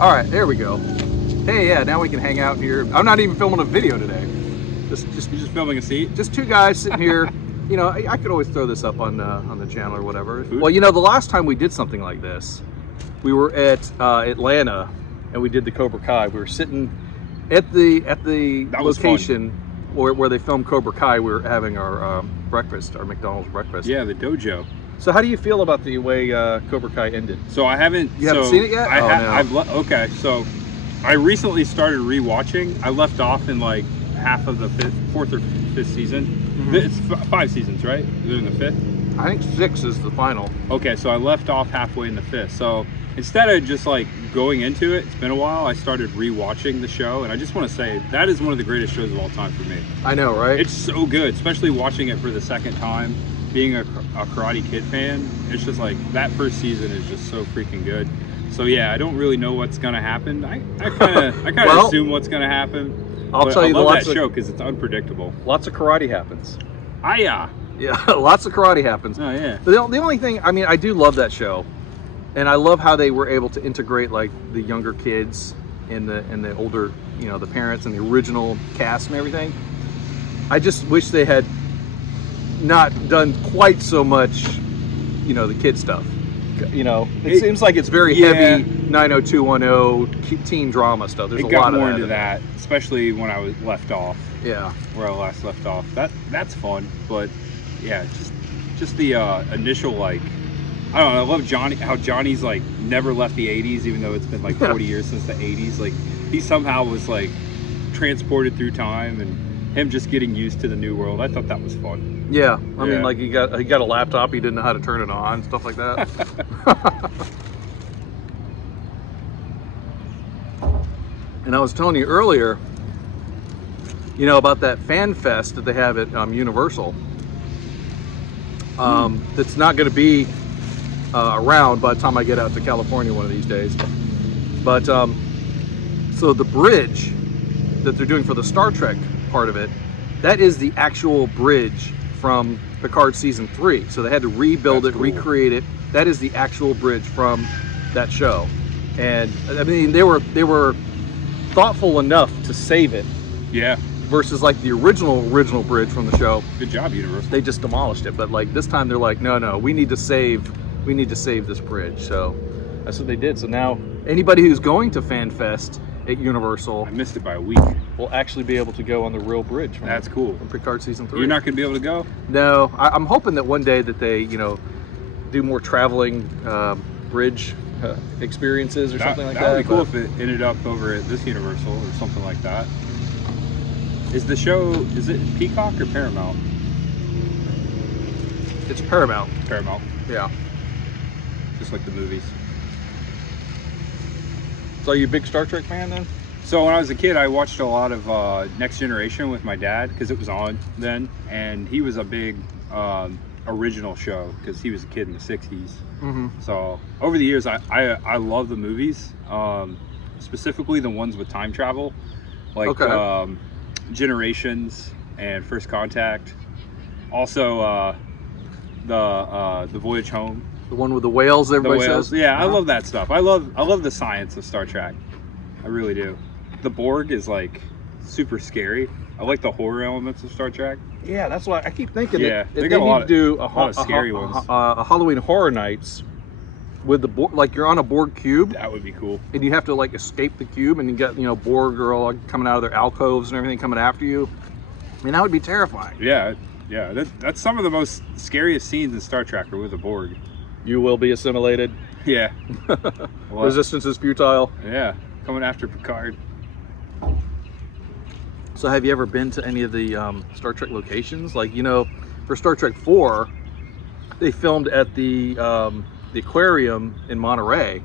All right, there we go. Hey, yeah, now we can hang out here. I'm not even filming a video today. You're just filming a seat? Just two guys sitting here. You know, I could always throw this up on the channel or whatever. Food? Well, you know, the last time we did something like this, we were at Atlanta, and we did the Cobra Kai. We were sitting at the location where they filmed Cobra Kai. We were having our breakfast, our McDonald's breakfast. Yeah, the dojo. So how do you feel about the way Cobra Kai ended? So I haven't. You haven't seen it yet? Okay, so I recently started rewatching. I left off in like half of the fourth or fifth season. Mm-hmm. It's 5 seasons, right? They're in the 5th. I think 6 is the final. Okay, so I left off halfway in the 5th. So instead of just like going into it, it's been a while. I started rewatching the show, and I just want to say that is one of the greatest shows of all time for me. I know, right? It's so good, especially watching it for the second time. Being a Karate Kid fan, it's just like that first season is just so freaking good. So yeah, I don't really know what's gonna happen. I kind of well, assume what's gonna happen. I'll tell you, I love that show because it's unpredictable. Lots of karate happens. Yeah, lots of karate happens. Oh yeah. But the only thing, I mean, I do love that show, and I love how they were able to integrate like the younger kids and the older, you know, the parents and the original cast and everything. I just wish they had not done quite so much, you know, the kid stuff. You know, it seems like it's very heavy 90210 teen drama stuff. There's a lot of that. It got more into that, especially when I was left off. Yeah. Where I last left off. That's fun, but yeah, just the initial, like, I don't know, I love Johnny, how Johnny's like never left the 80s, even though it's been like 40 years since the 80s. Like he somehow was like transported through time, and him just getting used to the new world. I thought that was fun. Yeah, I mean, like he got a laptop, he didn't know how to turn it on, stuff like that. And I was telling you earlier, you know, about that fan fest that they have at Universal. That's not going to be around by the time I get out to California one of these days. But so the bridge that they're doing for the Star Trek part of it, that is the actual bridge from Picard season 3. So they had to rebuild it, recreate it. That is the actual bridge from that show. And I mean, they were thoughtful enough to save it. Yeah. Versus like the original bridge from the show. Good job, Universal. They just demolished it. But like this time they're like, no, we need to save this bridge. So that's what they did. So now anybody who's going to Fan Fest at Universal, I missed it by a week, will actually be able to go on the real bridge. That's cool. From Picard season 3. You're not going to be able to go? No, I'm hoping that one day that they, you know, do more traveling bridge experiences or something like that. That would be cool if it ended up over at this Universal or something like that. Is the show, is it Peacock or Paramount? It's Paramount. Paramount. Yeah. Just like the movies. So are you a big Star Trek fan then? So when I was a kid, I watched a lot of Next Generation with my dad because it was on then, and he was a big original show because he was a kid in the 60s. Mm-hmm. So over the years, I love the movies, specifically the ones with time travel, like Generations and First Contact. Also the Voyage Home. The one with the whales, everybody says? Yeah, I love that stuff. I love the science of Star Trek. I really do. The Borg is like super scary. I like the horror elements of Star Trek. Yeah, that's why I keep thinking that they need to do a scary ones. Halloween Horror Nights with the Borg, like you're on a Borg cube. That would be cool. And you have to like escape the cube, and you get, you know, Borg are all coming out of their alcoves and everything coming after you. I mean, that would be terrifying. Yeah. That's some of the most scariest scenes in Star Trek are with the Borg. You will be assimilated. Yeah. Resistance is futile. Yeah, coming after Picard. So have you ever been to any of the Star Trek locations? Like, you know, for Star Trek 4, they filmed at the aquarium in Monterey.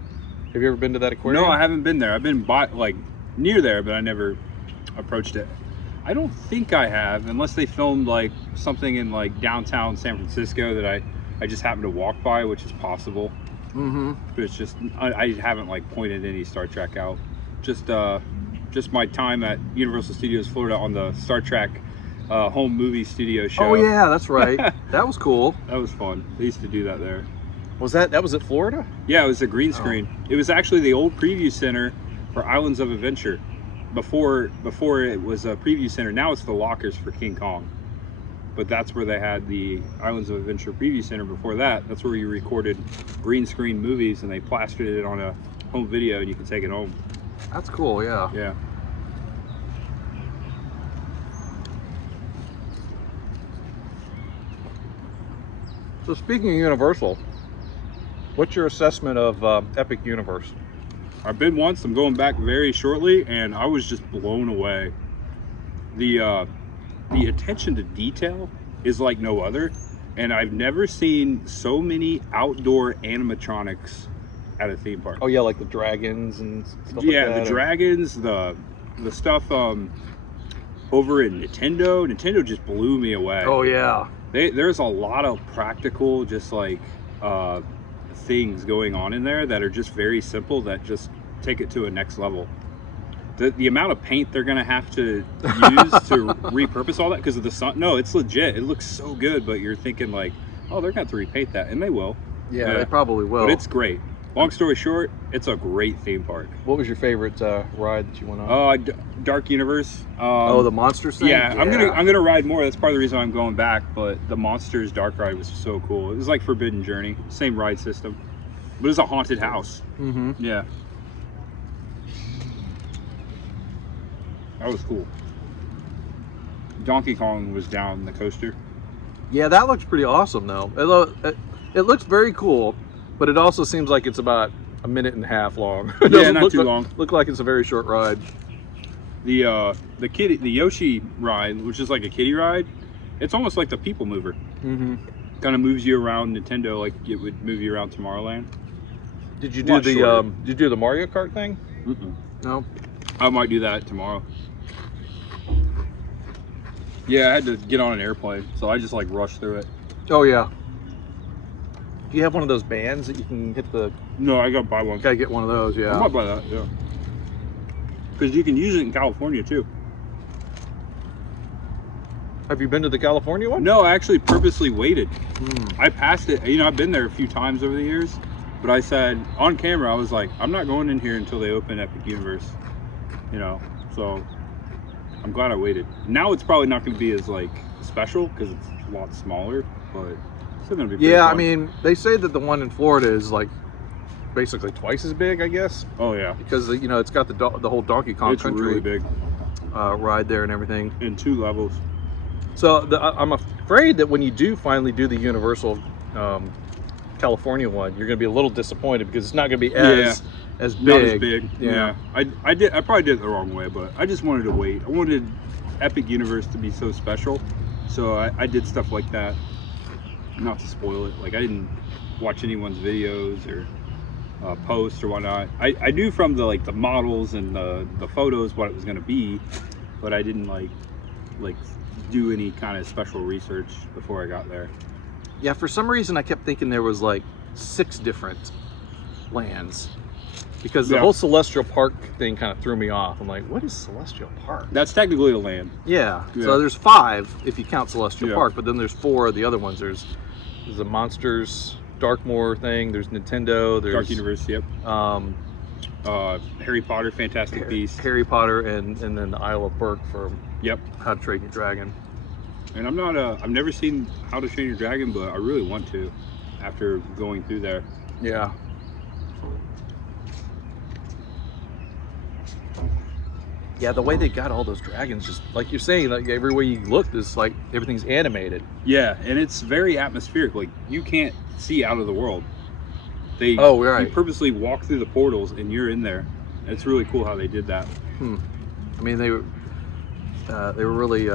Have you ever been to that aquarium? No, I haven't been there. I've been like near there, but I never approached it. I don't think I have, unless they filmed like something in like downtown San Francisco that I just happened to walk by, which is possible. Mm-hmm. But it's just I haven't like pointed any Star Trek out. Just my time at Universal Studios Florida on the Star Trek home movie studio show. Oh yeah, that's right. That was cool. That was fun. They used to do that there. Was that was at Florida? Yeah, it was a green screen. It was actually the old preview center for Islands of Adventure. Before it was a preview center. Now it's the lockers for King Kong. But that's where they had the Islands of Adventure preview center. Before that, that's where you recorded green screen movies, and they plastered it on a home video, and you can take it home. That's cool, yeah. Yeah. So speaking of Universal, what's your assessment of Epic Universe? I've been once. I'm going back very shortly, and I was just blown away. The attention to detail is like no other, and I've never seen so many outdoor animatronics at a theme park. Oh yeah, like the dragons and stuff Yeah, like that. the dragons, the stuff over in Nintendo. Nintendo just blew me away. Oh yeah. There's a lot of practical, just like things going on in there that are just very simple, that just take it to a next level. The amount of paint they're gonna have to use to repurpose all that because of the sun. No, it's legit. It looks so good, but you're thinking like, oh, they're gonna have to repaint that, and they will. Yeah, they probably will. But it's great. Long story short, it's a great theme park. What was your favorite ride that you went on? Dark Universe. The Monsters thing? Yeah, I'm gonna ride more. That's part of the reason I'm going back. But the Monsters Dark Ride was so cool. It was like Forbidden Journey, same ride system, but it's a haunted house. Mm-hmm. Yeah, that was cool. Donkey Kong was down the coaster. Yeah, that looks pretty awesome though. It looks very cool, but it also seems like it's about a minute and a half long. It Yeah, doesn't not too long. Look like it's a very short ride. The Yoshi ride, which is like a kiddie ride, it's almost like the People Mover. Mm-hmm. Kind of moves you around Nintendo like it would move you around Tomorrowland. Did you do did you do the Mario Kart thing? Mm-mm. No. I might do that tomorrow. Yeah, I had to get on an airplane, so I just like rushed through it. Oh yeah. Do you have one of those bands that you can hit the? No, I gotta buy one. Gotta get one of those, yeah. I might buy that, yeah. Because you can use it in California too. Have you been to the California one? No, I actually purposely waited. Hmm. I passed it. You know, I've been there a few times over the years, but I said on camera, I was like, I'm not going in here until they open Epic Universe. You know, so I'm glad I waited. Now it's probably not going to be as like special because it's a lot smaller, but it's still going to be pretty Yeah, fun. I mean, they say that the one in Florida is like basically twice as big, I guess, Oh yeah, because you know it's got the whole Donkey Kong it's Country really big ride there and everything. in 2 levels. So I'm afraid that when you do finally do the Universal California one, you're going to be a little disappointed because it's not going to be as big. Not as big. Yeah. I probably did it the wrong way, but I just wanted to wait. I wanted Epic Universe to be so special, so I did stuff like that, not to spoil it. Like I didn't watch anyone's videos or posts or whatnot. I knew from the the models and the photos what it was going to be, but I didn't like do any kind of special research before I got there. Yeah, for some reason I kept thinking there was like 6 different lands because the Yeah. whole Celestial Park thing kind of threw me off. I'm like, what is Celestial Park? That's technically a land. Yeah. Yeah. So there's 5 if you count Celestial Yeah. Park, but then there's 4 of the other ones. There's the Monsters Darkmoor thing. There's Nintendo. There's Dark Universe. Yep. Harry Potter, Fantastic Beasts. Harry Potter, and then the Isle of Berk for Yep. How to Train Your Dragon. And I'm not I've never seen How to Train Your Dragon, but I really want to after going through there. Yeah. Yeah, the way they got all those dragons, just like you're saying, like everywhere you look, this like everything's animated. Yeah, and it's very atmospheric. Like you can't see out of the world. They right. You purposely walk through the portals and you're in there. It's really cool how they did that. I mean, they were really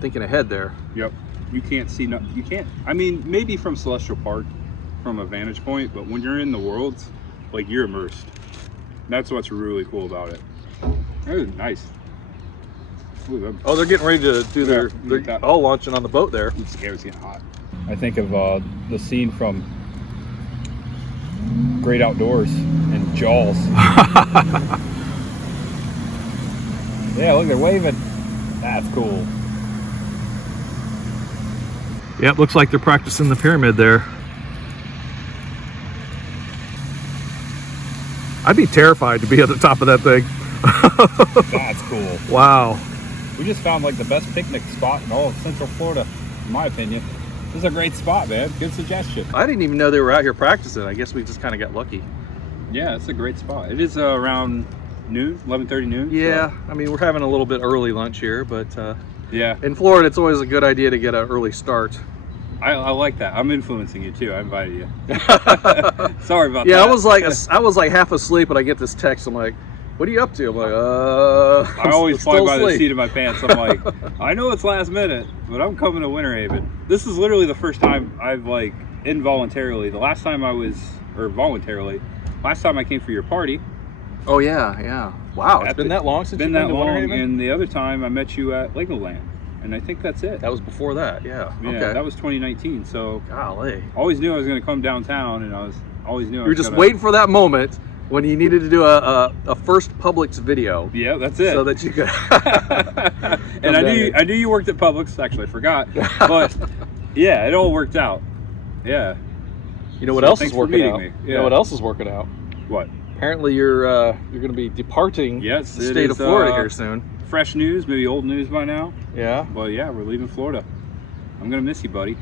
thinking ahead there. Yep. You can't see you can't. I mean, maybe from Celestial Park, from a vantage point, but when you're in the worlds, like you're immersed. That's what's really cool about it. That was nice. Ooh, Oh, they're getting ready to do Yeah, they're all launching on the boat there. it's scary. It's getting hot. I think of the scene from Great Outdoors and Jaws. Yeah, look, they're waving. That's cool. Yeah, it looks like they're practicing the pyramid there. I'd be terrified to be at the top of that thing. That's cool. Wow. We just found like the best picnic spot in all of Central Florida, in my opinion. This is a great spot, man. Good suggestion. I didn't even know they were out here practicing. I guess we just kind of got lucky. Yeah, it's a great spot. It is around noon, 11:30 noon. Yeah, so. I mean, we're having a little bit early lunch here, but Yeah, in Florida, it's always a good idea to get an early start. I like that. I'm influencing you too. I invited you. Sorry about that. Yeah, I was like half asleep, and I get this text. I'm like, "What are you up to?" I'm like, I always fly still by the asleep." seat of my pants. I'm like, I know it's last minute, but I'm coming to Winter Haven. This is literally the first time I've like involuntarily. The last time I was, or voluntarily, last time I came for your party. Oh yeah. Wow, it's been that long since you've been to Winter Haven? And the other time I met you at Legoland, and I think that's it. That was before that. Yeah. Yeah, Okay. that was 2019. So Golly. always knew I was going to come downtown, and I always knew I You were was just gonna, waiting for that moment when you needed to do a first Publix video. Yeah, that's it. So that you could. And I knew you worked at Publix. Actually, I forgot, but yeah, it all worked out. Yeah. You know what So else thanks is for working meeting out? me. You Yeah. know what else is working out? What? Apparently you're going to be departing Yes, the it state is, of Florida here soon. Fresh news, maybe old news by now. Yeah. But yeah, we're leaving Florida. I'm gonna miss you, buddy.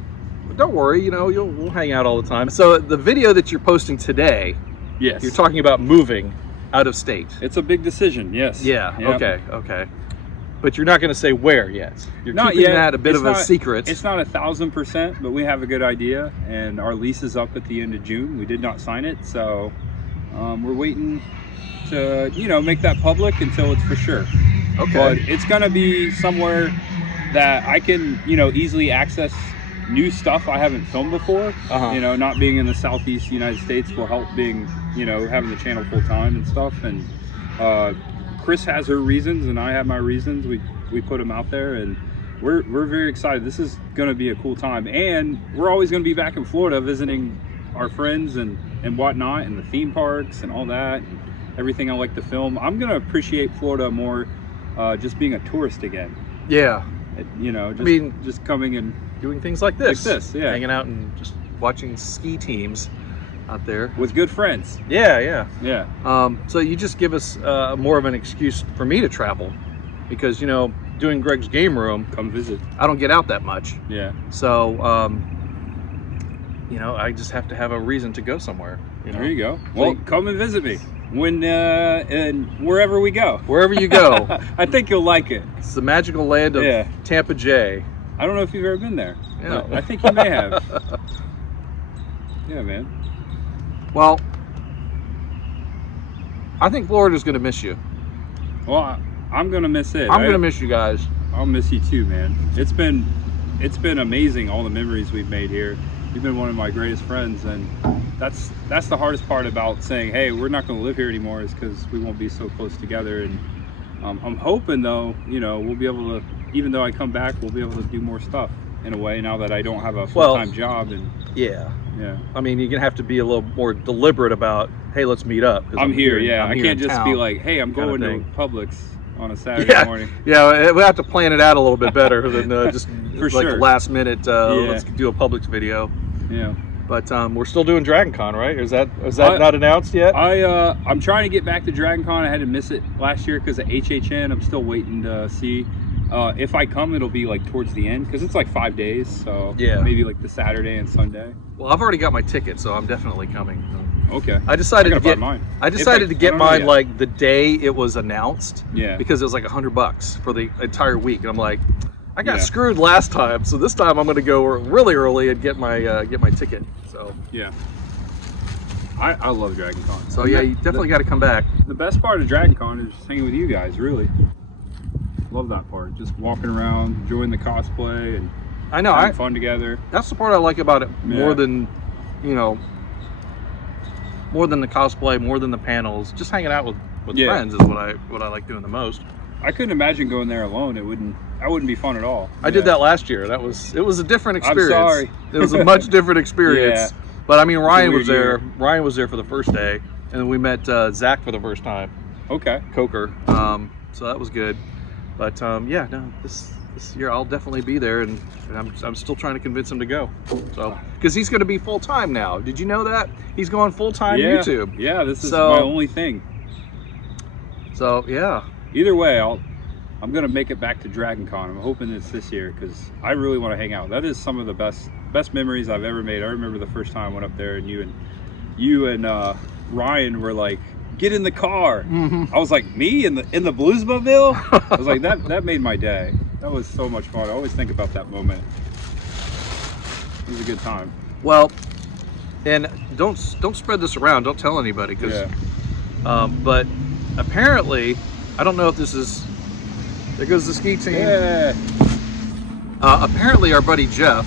But don't worry, you know, we'll hang out all the time. So the video that you're posting today, Yes. you're talking about moving out of state. It's a big decision. Yes. Yeah. Yep. Okay. But you're not going to say where yet. You're Not keeping yet. that a bit It's of a not- secret. It's not 1,000%, but we have a good idea, and our lease is up at the end of June. We did not sign it, so we're waiting to, make that public until it's for sure. Okay. But it's gonna be somewhere that I can, easily access new stuff I haven't filmed before. Uh-huh. Not being in the Southeast United States will help being, having the channel full time and stuff. And Cris has her reasons, and I have my reasons. We put them out there, and we're very excited. This is gonna be a cool time, and we're always gonna be back in Florida visiting our friends and whatnot, and the theme parks and all that, and everything I like to film. I'm gonna appreciate Florida more, just being a tourist again. Yeah. Just coming and Doing things like this. yeah. Hanging out and just watching ski teams out there. with good friends. Yeah. Yeah. So you just give us more of an excuse for me to travel because, doing Greg's Game Room, Come visit. I don't get out that much. Yeah. So, I just have to have a reason to go somewhere. There you go. Well, come and visit me when and wherever we go. Wherever you go. I think you'll like it. It's the magical land of Yeah. Tampa Jay. I don't know if you've ever been there. Yeah. But I think you may have. Yeah, man. Well, I think Florida's going to miss you. Well, I'm gonna miss it. I'm going to miss you guys. I'll miss you too, man. It's been amazing, all the memories we've made here. You've been one of my greatest friends, and that's the hardest part about saying, hey, we're not going to live here anymore, is because we won't be so close together. And I'm hoping though, we'll be able to, even though I come back, we'll be able to do more stuff in a way now that I don't have a full-time job. And Yeah. yeah, I mean, you're going to have to be a little more deliberate about, hey, let's meet up. 'cause I'm here. in- Yeah, I'm I here can't in just town. be like, hey, I'm kinda going to thing. Publix on a Saturday morning. Yeah, we have to plan it out a little bit better than just For like sure. a last minute, Yeah. let's do a Publix video. Yeah. But we're still doing Dragon Con, right? Is that not announced yet? I'm trying to get back to Dragon Con. I had to miss it last year because of HHN. I'm still waiting to see. If I come, it'll be like towards the end because it's like 5 days. So Yeah. maybe like the Saturday and Sunday. Well, I've already got my ticket, so I'm definitely coming. Okay. I decided to gotta get buy mine. I decided to I get don't know mine yet. like the day it was announced. Yeah. Because it was like $100 for the entire week, and I'm like, I got Yeah. screwed last time, so this time I'm going to go really early and get my ticket. So Yeah. I love Dragon Con. so yeah, you definitely got to come back. The best part of Dragon Con is just hanging with you guys. Really. Love that part. Just walking around, enjoying the cosplay, and I know. having fun together. That's the part I like about it more Yeah. than, more than the cosplay, more than the panels. Just hanging out with Yeah. friends is what I like doing the most. I couldn't imagine going there alone. That wouldn't be fun at all. I did that last year. It was a different I'm experience. sorry. It was a much different experience. Yeah. But I mean, Ryan weird was there. year. Ryan was there for the first day, and then we met Zach for the first time, Okay. Coker. So that was good. But yeah, no, this year I'll definitely be there, and I'm still trying to convince him to go. So, because he's going to be full time now. Did you know that he's going full time YouTube? Yeah, this is my only thing. So yeah. Either way, I'm gonna make it back to Dragon Con. I'm hoping it's this year because I really want to hang out. That is some of the best memories I've ever made. I remember the first time I went up there, and you and Ryan were like, "Get in the car." I was like, "Me in the Bluesmobile?" I was like, that made my day. That was so much fun. I always think about that moment. It was a good time. Well, and don't spread this around. Don't tell anybody, because but apparently, I don't know if this is. There goes the ski team. Yeah. Apparently, our buddy Jeff,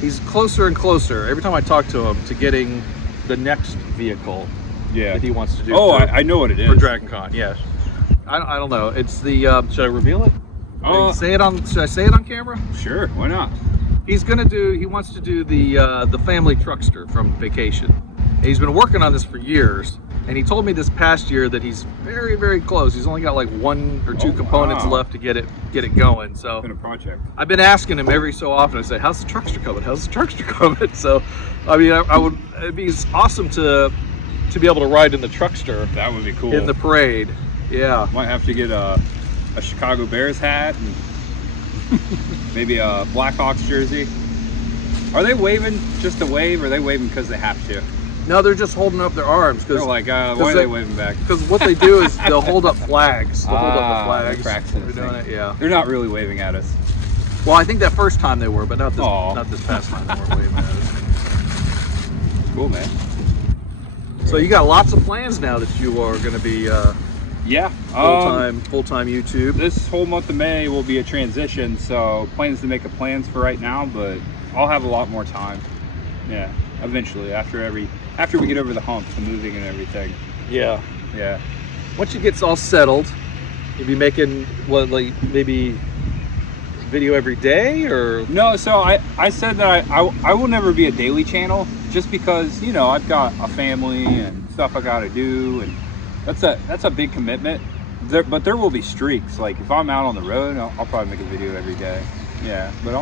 he's closer and closer every time I talk to him to getting the next vehicle that he wants to do. Oh, I know what it is. For Dragon Con, yes. I don't know. It's the, should I reveal it? Should I say it on camera? Sure, why not? He wants to do the family truckster from Vacation. And he's been working on this for years. And he told me this past year that he's very, very close. He's only got like 1 or 2 components left to get it going. So it's been a project. I've been asking him every so often. I say, "How's the truckster coming? How's the truckster coming?" So, I mean, it'd be awesome to be able to ride in the truckster. That would be cool. In the parade. Yeah. Might have to get a Chicago Bears hat and maybe a Blackhawks jersey. Are they waving just to wave, or are they waving because they have to? No, they're just holding up their arms. They're like, why are they waving back? Because what they do is they'll hold up flags. They'll hold up the flags. They're doing it, yeah. They're not really waving at us. Well, I think that first time they were, but not this past time they were waving at us. Cool, man. So you got lots of plans now that you are going to be full-time YouTube. This whole month of May will be a transition, so plans to make plans for right now, but I'll have a lot more time. Yeah, eventually after we get over the hump, the moving and everything. Yeah. Yeah. Once it gets all settled, you'll be making maybe video every day, or? No, so I said that I will never be a daily channel, just because, you know, I've got a family and stuff I gotta do, and that's a big commitment. But there will be streaks. Like if I'm out on the road, I'll probably make a video every day. Yeah, but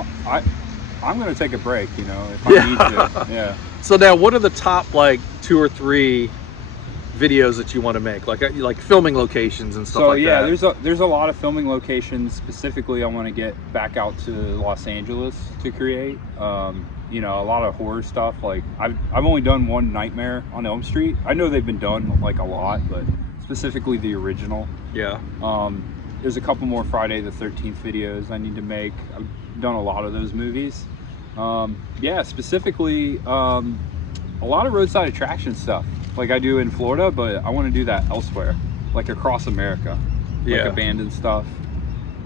I'm gonna take a break, you know, if I need to. Yeah. So now, what are the top 2 or 3 videos that you want to make, like filming locations and stuff like that? So yeah, there's a lot of filming locations. Specifically, I want to get back out to Los Angeles to create. You know, a lot of horror stuff. Like I've only done one Nightmare on Elm Street. I know they've been done like a lot, but specifically the original. Yeah. There's a couple more Friday the 13th videos I need to make. I've done a lot of those movies. Yeah, specifically a lot of roadside attraction stuff like I do in Florida, but I want to do that elsewhere, like across America, like abandoned stuff.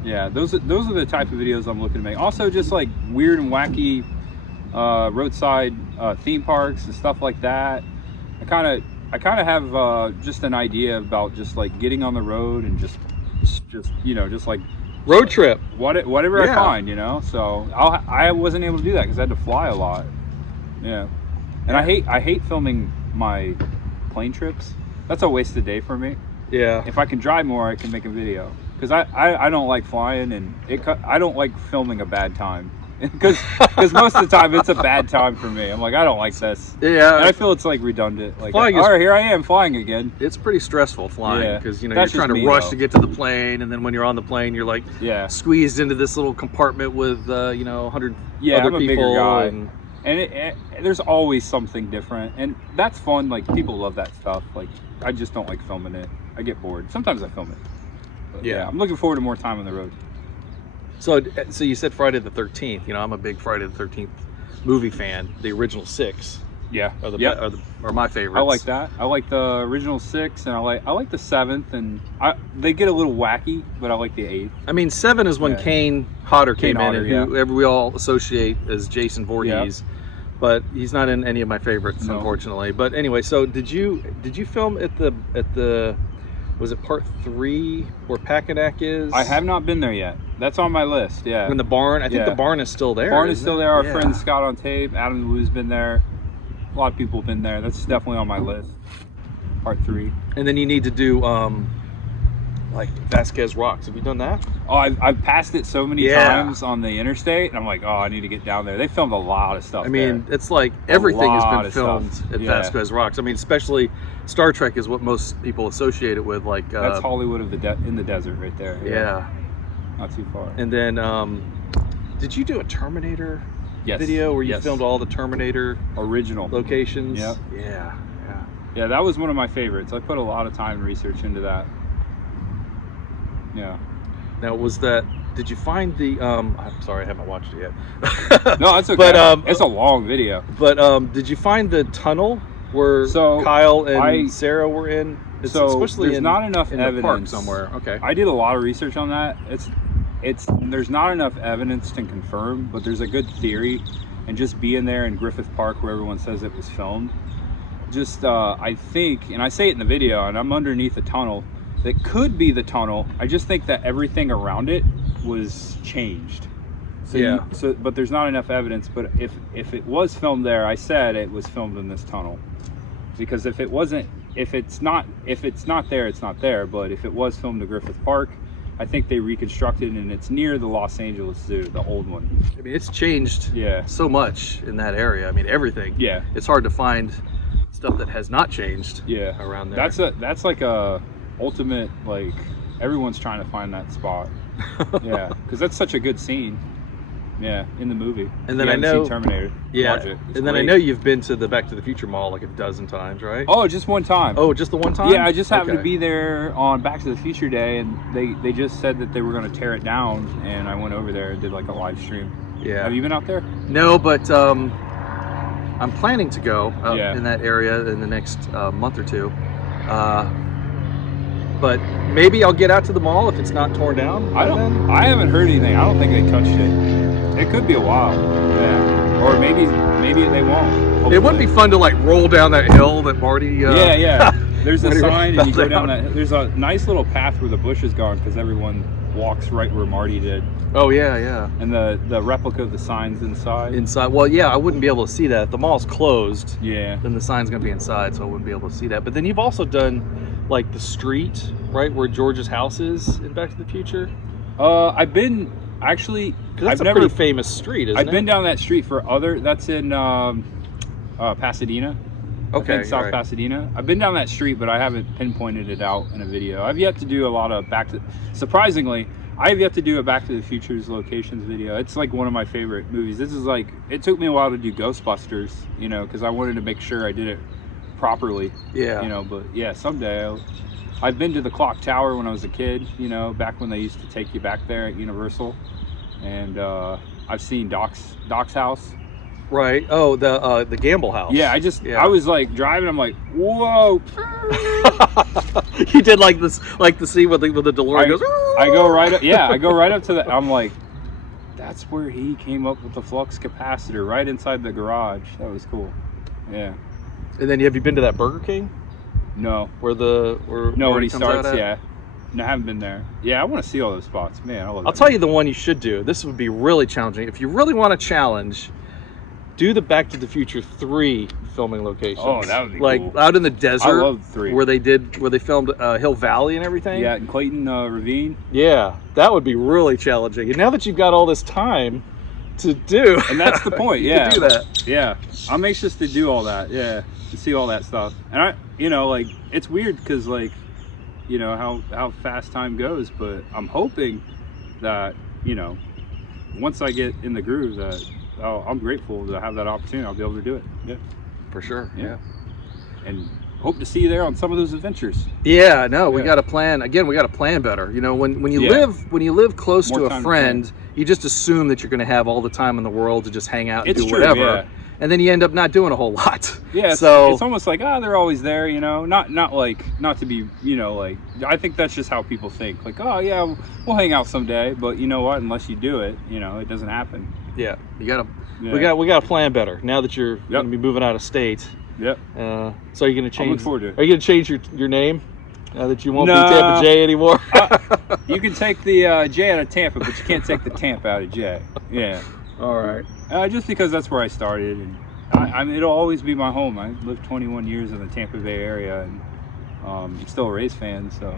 Yeah, those are the type of videos I'm looking to make. Also just like weird and wacky roadside theme parks and stuff like that. I kind of have just an idea about just like getting on the road and just you know, just like road trip, whatever I find, you know. So I wasn't able to do that because I had to fly a lot. Yeah, and I hate filming my plane trips. That's a wasted day for me. Yeah. If I can drive more, I can make a video, because I don't like flying, and I don't like filming a bad time. Because most of the time it's a bad time for me. I'm like, I don't like this. Yeah. And I feel it's like redundant. Like, all right, here I am flying again. It's pretty stressful flying, because you know, That's you're trying just to me, rush though. to get to the plane, and then when you're on the plane, you're like squeezed into this little compartment with you know, 100 other I'm a people. bigger guy. And there's always something different, and that's fun. Like people love that stuff. Like I just don't like filming it. I get bored. Sometimes I film it. But, yeah, I'm looking forward to more time on the road. So you said Friday the 13th. You know, I'm a big Friday the 13th movie fan. The original 6. Yeah, are my favorites. I like that. I like the original 6, and I like the 7th, and they get a little wacky, but I like the 8th. I mean, 7 is when Kane Hodder came in, and yeah. who we all associate as Jason Voorhees, but he's not in any of my favorites, unfortunately. But anyway, so did you film at the was it part 3 where Packanack is? I have not been there yet. That's on my list. Yeah. In the barn, I think the barn is still there. The barn is still there. Our friend Scott on Tape, Adam Wu's been there. A lot of people have been there. That's definitely on my list. Part 3. And then you need to do like Vasquez Rocks. Have you done that? Oh, I've passed it so many Yeah. times on the interstate, and I'm like, oh, I need to get down there. They filmed a lot of stuff. I mean, there. it's like everything has lot been of filmed stuff. at Yeah. Vasquez Rocks. I mean, especially Star Trek is what most people associate it with. Like That's Hollywood of in the desert right there. Yeah. Not too far. And then, did you do a Terminator Yes. video where you Yes. filmed all the Terminator Original locations? Yep. Yeah. Yeah, that was one of my favorites. I put a lot of time and research into that. Yeah. Now, was that? Did you find the? I'm sorry, I haven't watched it yet. No, that's okay. But it's a long video. But did you find the tunnel where So, Kyle and Sarah were in? So especially there's not enough in evidence the park somewhere. Okay. I did a lot of research on that. There's not enough evidence to confirm, but there's a good theory. And just being there in Griffith Park where everyone says it was filmed, just I think, and I say it in the video, and I'm underneath a tunnel that could be the tunnel. I just think that everything around it was changed. So yeah. But there's not enough evidence. But if it was filmed there, I said it was filmed in this tunnel, because if it's not there, it's not there. But if it was filmed at Griffith Park, I think they reconstructed, and it's near the Los Angeles Zoo, the old one. I mean, it's changed Yeah. so much in that area. I mean, everything. Yeah. It's hard to find stuff that has not changed. Yeah. Around there. That's like a ultimate, like, everyone's trying to find that spot. Yeah, because that's such a good scene. Yeah, in the movie. And then If I you haven't know. seen Terminator. Yeah. Watch it. It's And then I great. know you've been to the Back to the Future Mall like a dozen times, right? Oh, just one time. Oh, just the one time? Yeah, I just happened Okay. to be there on Back to the Future Day, and they just said that they were going to tear it down, and I went over there and did like a live stream. Yeah. Have you been out there? No, but I'm planning to go out Yeah. in that area in the next month or two. But maybe I'll get out to the mall if it's not torn down. by then. I haven't heard anything. I don't think they touched it. It could be a while. Yeah. Or maybe they won't. It would be fun to like roll down that hill that Marty. Yeah. There's a Marty sign, and you go fell down down. that. There's a nice little path where the bush is gone because everyone walks right where Marty did, Oh yeah. and the replica of the signs inside. Inside. Well, yeah, I wouldn't be able to see that. If the mall's closed, Yeah. then the sign's gonna be inside, so I wouldn't be able to see that. But then you've also done like the street, right, where George's house is in Back to the Future. I've been actually. Because that's I've a never. pretty famous street, isn't I've it? been down that street for other. That's in Pasadena. I Okay, think South right. Pasadena. I've been down that street, but I haven't pinpointed it out in a video. I've yet to do a lot of surprisingly, I have yet to do a Back to the Future's locations video. It's like one of my favorite movies. This is like, it took me a while to do Ghostbusters, because I wanted to make sure I did it properly. Yeah. But yeah, someday I've been to the clock tower when I was a kid, back when they used to take you back there at Universal. And I've seen Doc's house. Right. Oh, the Gamble house. Yeah, I was like driving. I'm like, whoa! You did like this, like the scene with the DeLorean goes. I go right up. Yeah, I go right up to the. I'm like, that's where he came up with the flux capacitor, right inside the garage. That was cool. Yeah. And then have you been to that Burger King No. where No, when Marty he comes out starts. at? Yeah. No, I haven't been there. Yeah, I want to see all those spots, man. I'll tell you the one you should do. This would be really challenging. If you really want a challenge, do the Back to the Future 3 filming locations. Oh, that would be like cool. out in the desert. I love 3. Where they filmed Hill Valley and everything. Yeah, in Clayton Ravine. Yeah, that would be really challenging. And now that you've got all this time to do, And that's the point. you Yeah. can do that. Yeah, I'm anxious to do all that. Yeah, to see all that stuff. And I, like, it's weird because, like, how fast time goes. But I'm hoping that, once I get in the groove, that I'm grateful to have that opportunity. I'll be able to do it. Yeah, For sure. Yeah. and hope to see you there on some of those adventures. Yeah, no, we Yeah. got to plan. Again, we got to plan better. When you Yeah. live close More to a time to friend, you just assume that you're going to have all the time in the world to just hang out and It's do true, whatever. yeah. And then you end up not doing a whole lot. Yeah, So it's almost like they're always there, Not to be, like, I think that's just how people think. Like, oh yeah, we'll hang out someday, but you know what? Unless you do it, it doesn't happen. yeah, you got to. Yeah. We got to plan better now that you're going to be moving out of state. Yep. So are you going to change? look forward to it. Are you going to change your name now that you won't No. be Tampa Jay anymore? You can take the J out of Tampa, but you can't take the Tampa out of J. Yeah. All right. Just because that's where I started, and I mean, it'll always be my home. I lived 21 years in the Tampa Bay area, and I'm still a Rays fan, so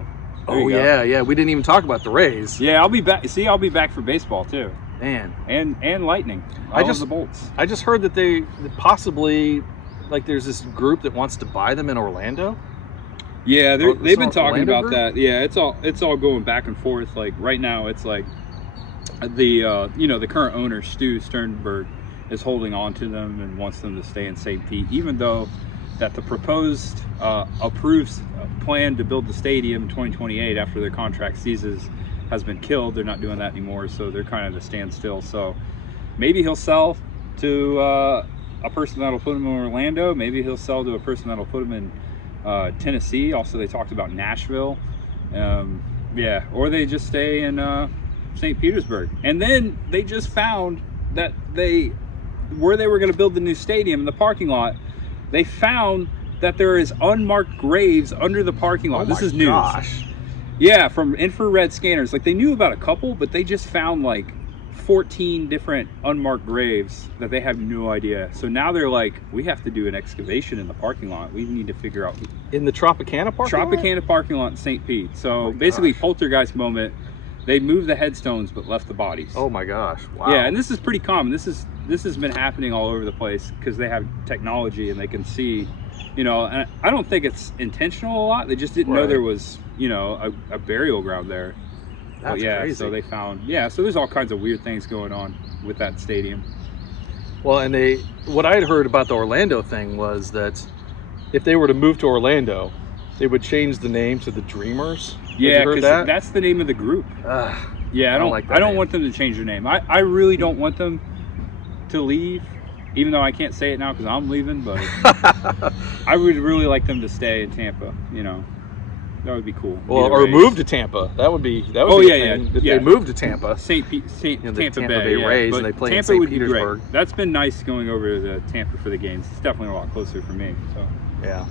There Oh you go. yeah. We didn't even talk about the Rays. Yeah, I'll be back. See, I'll be back for baseball too, Man, and Lightning. I All just- of the Bolts. I just heard that they possibly, like, there's this group that wants to buy them in Orlando. Yeah, Oh, they've been it's an talking Orlando about group? that. Yeah, it's all going back and forth. Like right now, it's like the the current owner Stu Sternberg is holding on to them and wants them to stay in St. Pete, even though that the proposed approved plan to build the stadium in 2028 after their contract ceases has been killed. They're not doing that anymore, so they're kind of at a standstill. So maybe he'll sell to a person that'll put him in Orlando. Maybe he'll sell to a person that'll put him in Tennessee. Also, they talked about Nashville. Yeah, or they just stay in St. Petersburg. And then they just found that where they were going to build the new stadium in the parking lot, they found that there is unmarked graves under the parking lot. Oh This my is news. gosh. Yeah, from infrared scanners. Like they knew about a couple, but they just found like 14 different unmarked graves that they have no idea. So now they're like, we have to do an excavation in the parking lot. We need to figure out In the Tropicana parking lot? Tropicana parking lot in St. Pete. So Oh my basically, gosh. poltergeist moment. They moved the headstones but left the bodies. Oh my gosh! Wow. Yeah, and this is pretty common. This has been happening all over the place because they have technology and they can see, and I don't think it's intentional a lot. They just didn't know Right. there was, a burial ground there. That's But yeah, crazy. so they found, so there's all kinds of weird things going on with that stadium. Well, and what I had heard about the Orlando thing was that if they were to move to Orlando, they would change the name to the Dreamers. Have you Yeah, heard because that? that's the name of the group. Ugh. Yeah, I don't like that I don't name. want them to change their name. I really don't want them to leave, even though I can't say it now because I'm leaving. But I would really like them to stay in Tampa. That would be cool. Well, Be the or Rays. move to Tampa. That would be. Oh, be yeah, a thing. yeah, If yeah. they moved to Tampa. The Tampa Tampa Bay Bay, Rays, but and they play in Tampa St. would be Petersburg. great. That's been nice going over to Tampa for the games. It's definitely a lot closer for me. So Yeah.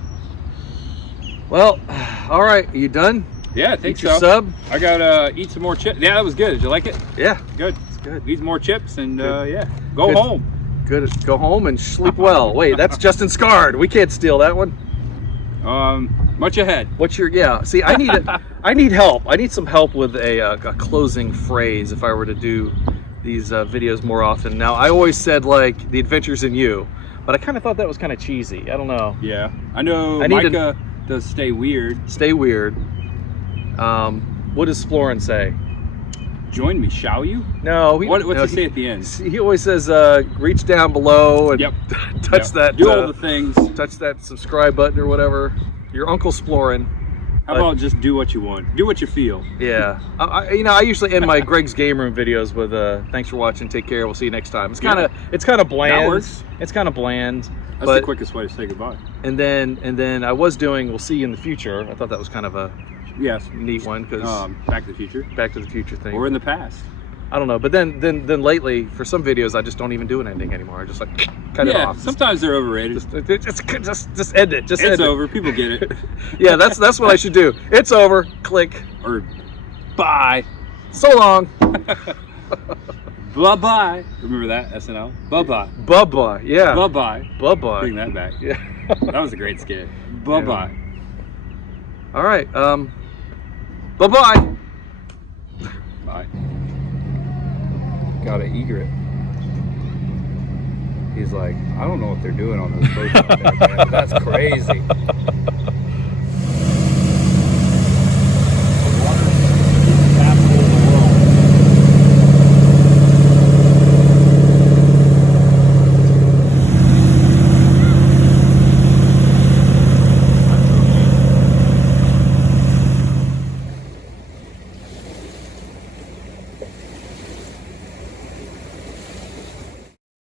Well, all right. Are you done? yeah, I think Eat your so. sub. I gotta eat some more chips. Yeah, that was good. Did you like it? Yeah. Good. It's good. Eat more chips and Good. go Good. home. Good. Go home and sleep well. Wait, that's Justin Scard. We can't steal that one. Much ahead. What's your? Yeah. See, I need help. I need some help with a closing phrase if I were to do these videos more often. Now, I always said like the adventures in you, but I kind of thought that was kind of cheesy. I don't know. Yeah, I know. I need to- Micah does stay weird. Stay weird. What does Florin say? Join me, shall you? No. What's no, he say at the end? He always says, reach down below and Yep. touch Yep. that. Do all the things. touch that subscribe button or whatever. Your Uncle Splorin. How about just do what you want? Do what you feel. Yeah. I usually end my Greg's Game Room videos with thanks for watching, take care, we'll see you next time. It's kind of bland. That works. It's kind of bland. That's but, the quickest way to say goodbye. And then I was doing we'll see you in the future. I thought that was kind of a Yes. neat one because Back to the Future. Back to the Future thing. Or in the past. I don't know, but then lately for some videos I just don't even do an ending anymore. I just like cut it Yeah, off. sometimes they're overrated. Just end it. Just end it. It's end it. over. People get it. Yeah, that's what I should do. It's over. Click. Or bye. So long. Bye-bye. Remember that, SNL? Bye-bye. Bye-bye. Yeah. Bye-bye. Bye-bye. Bring that back. Yeah. That was a great skit. Bye-bye. All right. Bye-bye. Bye. Got an egret. He's like, I don't know what they're doing on those boats out there, man. That's crazy.